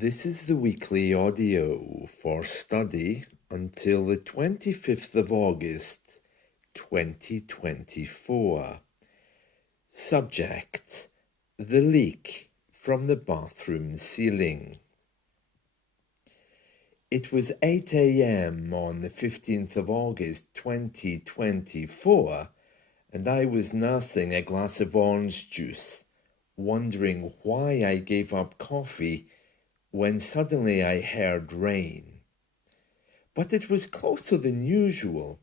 This is the weekly audio for study until the 25th of August, 2024. Subject: the leak from the bathroom ceiling. It was 8 a.m. on the 15th of August, 2024, and I was nursing a glass of orange juice, wondering why I gave up coffee when suddenly I heard rain. But it was closer than usual,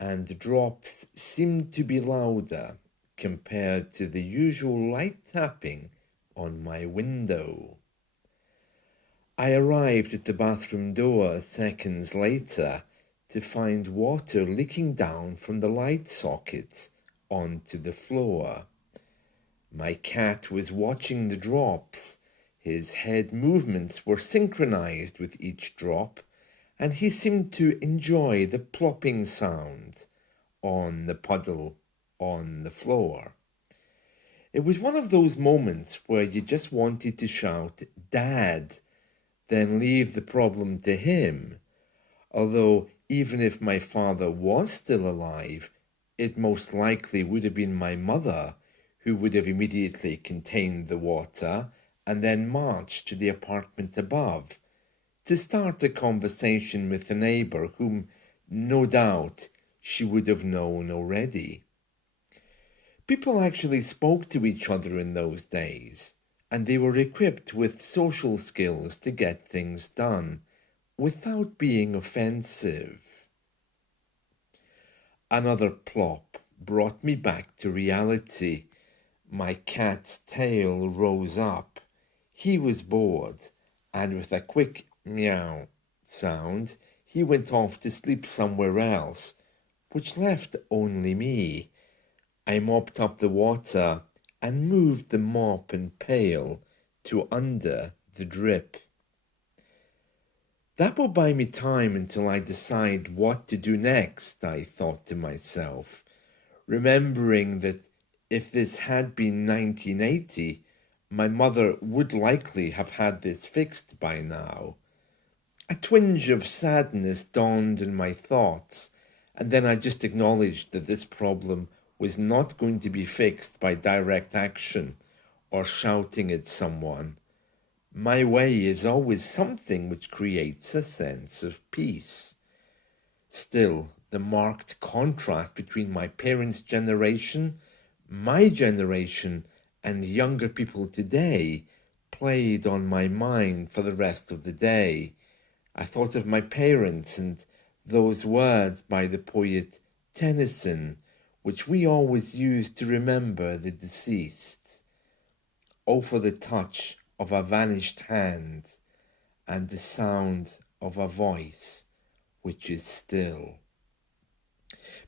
and the drops seemed to be louder compared to the usual light tapping on my window. I arrived at the bathroom door seconds later to find water leaking down from the light sockets onto the floor. My cat was watching the drops. His head movements were synchronized with each drop, and he seemed to enjoy the plopping sound on the puddle on the floor. It was one of those moments where you just wanted to shout, "Dad," then leave the problem to him. Although, even if my father was still alive, it most likely would have been my mother who would have immediately contained the water and then marched to the apartment above to start a conversation with the neighbour whom, no doubt, she would have known already. People actually spoke to each other in those days, and they were equipped with social skills to get things done without being offensive. Another plop brought me back to reality. My cat's tail rose up. He was bored, and with a quick meow sound, he went off to sleep somewhere else, which left only me. I mopped up the water and moved the mop and pail to under the drip. That will buy me time until I decide what to do next, I thought to myself, remembering that if this had been 1980, my mother would likely have had this fixed by now. A twinge of sadness dawned in my thoughts, and then I just acknowledged that this problem was not going to be fixed by direct action or shouting at someone. My way is always something which creates a sense of peace. Still, the marked contrast between my parents' generation, my generation, and younger people today played on my mind for the rest of the day. I thought of my parents and those words by the poet Tennyson, which we always use to remember the deceased. Oh, for the touch of a vanished hand and the sound of a voice which is still.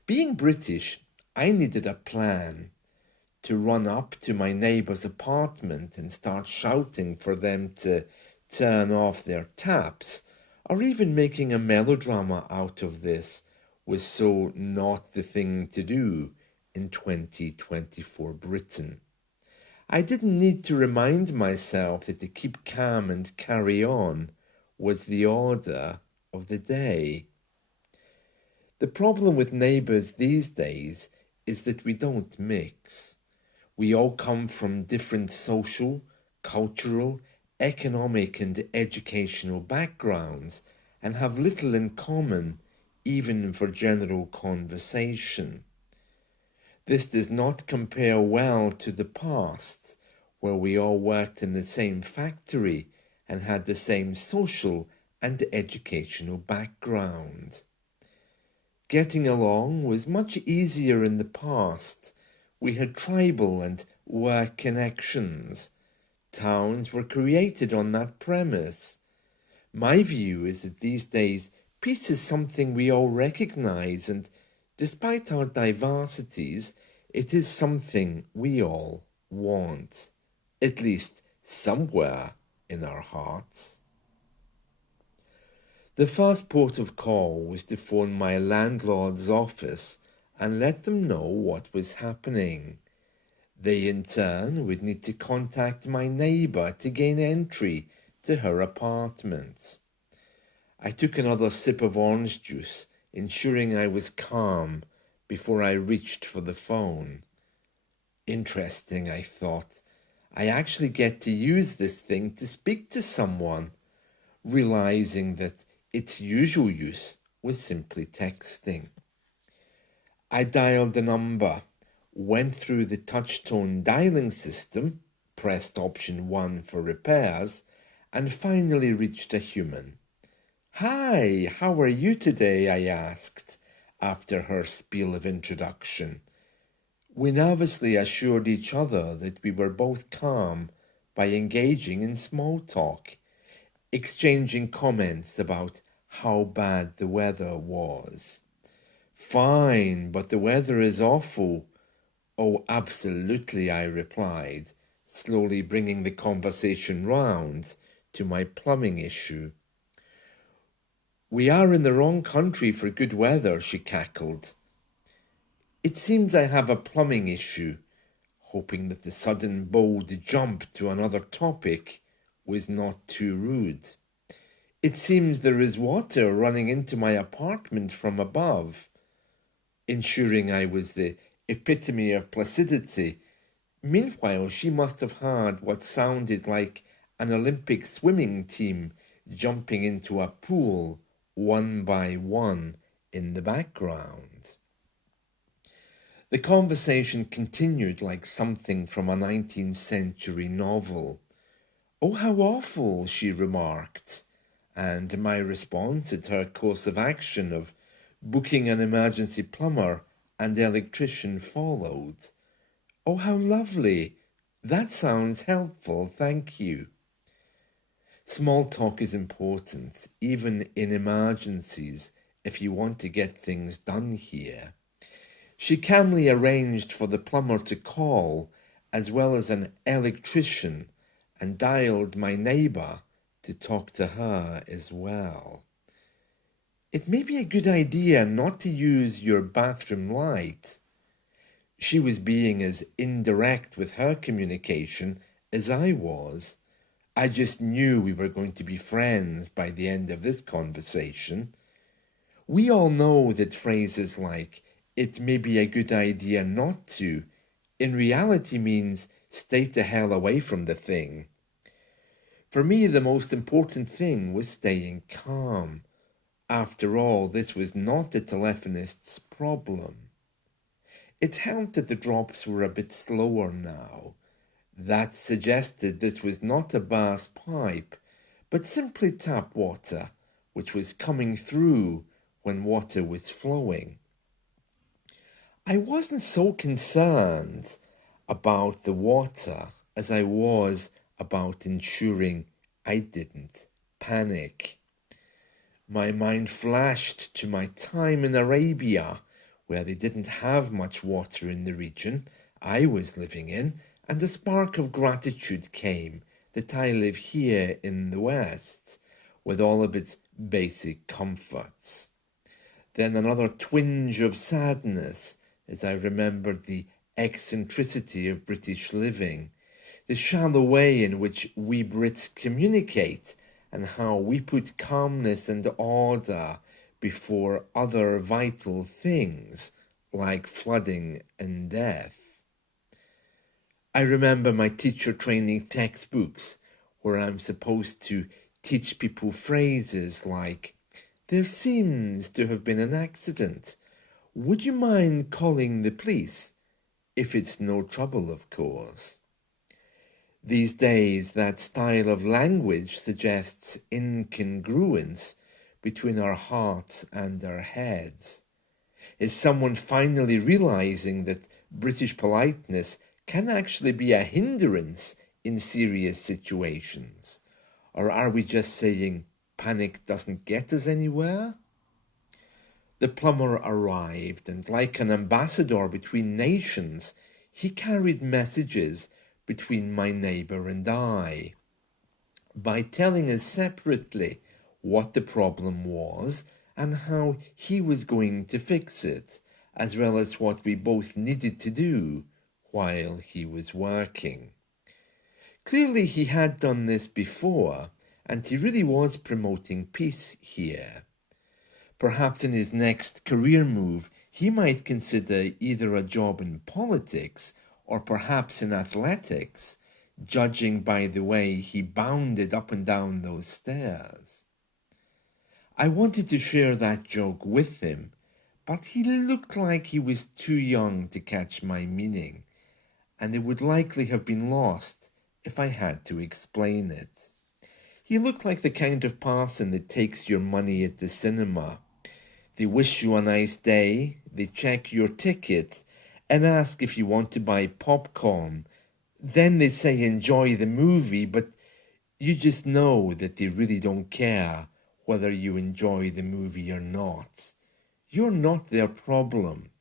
Being British, I needed a plan to run up to my neighbour's apartment and start shouting for them to turn off their taps, or even making a melodrama out of this was so not the thing to do in 2024 Britain. I didn't need to remind myself that to keep calm and carry on was the order of the day. The problem with neighbours these days is that we don't mix. We all come from different social, cultural, economic and educational backgrounds and have little in common, even for general conversation. This does not compare well to the past, where we all worked in the same factory and had the same social and educational background. Getting along was much easier in the past. We had tribal and work connections. Towns were created on that premise. My view is that these days peace is something we all recognize, and despite our diversities, it is something we all want, at least somewhere in our hearts. The first port of call was to phone my landlord's office and let them know what was happening. They in turn would need to contact my neighbour to gain entry to her apartment. I took another sip of orange juice, ensuring I was calm before I reached for the phone. Interesting, I thought. I actually get to use this thing to speak to someone, realizing that its usual use was simply texting. I dialed the number, went through the touch-tone dialing system, pressed option 1 for repairs, and finally reached a human. "Hi, how are you today?" I asked, after her spiel of introduction. We nervously assured each other that we were both calm by engaging in small talk, exchanging comments about how bad the weather was. "Fine, but the weather is awful." "Oh, absolutely," I replied, slowly bringing the conversation round to my plumbing issue. "We are in the wrong country for good weather," she cackled. "It seems I have a plumbing issue," hoping that the sudden bold jump to another topic was not too rude. "It seems there is water running into my apartment from above," ensuring I was the epitome of placidity. Meanwhile, she must have heard what sounded like an Olympic swimming team jumping into a pool one by one in the background. The conversation continued like something from a 19th century novel. "Oh, how awful," she remarked, and my response at her course of action of booking an emergency plumber and electrician followed. "Oh, how lovely. That sounds helpful, thank you." Small talk is important, even in emergencies, if you want to get things done here. She calmly arranged for the plumber to call, as well as an electrician, and dialed my neighbour to talk to her as well. "It may be a good idea not to use your bathroom light." She was being as indirect with her communication as I was. I just knew we were going to be friends by the end of this conversation. We all know that phrases like, "it may be a good idea not to," in reality means stay the hell away from the thing. For me, the most important thing was staying calm. After all, this was not the telephonist's problem. It helped that the drops were a bit slower now. That suggested this was not a burst pipe, but simply tap water, which was coming through when water was flowing. I wasn't so concerned about the water as I was about ensuring I didn't panic. My mind flashed to my time in Arabia, where they didn't have much water in the region I was living in, and a spark of gratitude came that I live here in the West, with all of its basic comforts. Then another twinge of sadness as I remembered the eccentricity of British living, the shallow way in which we Brits communicate, and how we put calmness and order before other vital things like flooding and death. I remember my teacher training textbooks where I'm supposed to teach people phrases like, "There seems to have been an accident. Would you mind calling the police?" If it's no trouble, of course. These days, that style of language suggests incongruence between our hearts and our heads. Is someone finally realizing that British politeness can actually be a hindrance in serious situations? Or are we just saying panic doesn't get us anywhere? The plumber arrived, and like an ambassador between nations, he carried messages between my neighbour and I. By telling us separately what the problem was and how he was going to fix it, as well as what we both needed to do while he was working. Clearly he had done this before, and he really was promoting peace here. Perhaps in his next career move, he might consider either a job in politics or perhaps in athletics, judging by the way he bounded up and down those stairs. I wanted to share that joke with him, but he looked like he was too young to catch my meaning, and it would likely have been lost if I had to explain it. He looked like the kind of person that takes your money at the cinema. They wish you a nice day, they check your ticket, and ask if you want to buy popcorn. Then they say enjoy the movie, but you just know that they really don't care whether you enjoy the movie or not. You're not their problem.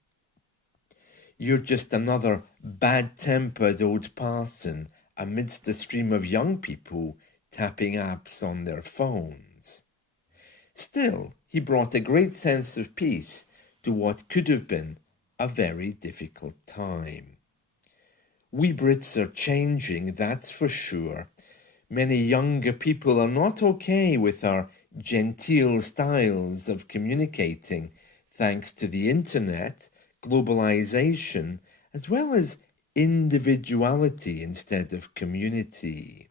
You're just another bad-tempered old person amidst a stream of young people tapping apps on their phones. Still, he brought a great sense of peace to what could have been a very difficult time. We Brits are changing, that's for sure. Many younger people are not okay with our genteel styles of communicating, thanks to the internet, globalization, as well as individuality instead of community.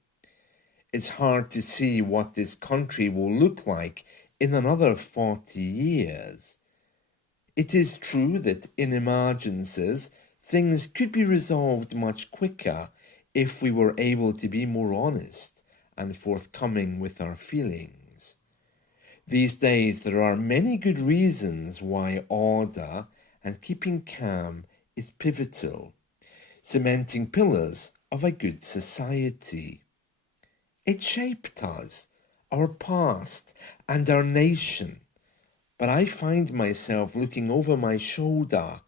It's hard to see what this country will look like in another 40 years. It is true that in emergencies, things could be resolved much quicker if we were able to be more honest and forthcoming with our feelings. These days there are many good reasons why order and keeping calm is pivotal, cementing pillars of a good society. It shaped us, our past, and our nation. But I find myself looking over my shoulder,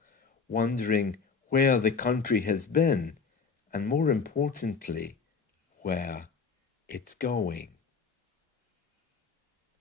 wondering where the country has been, and more importantly, where it's going.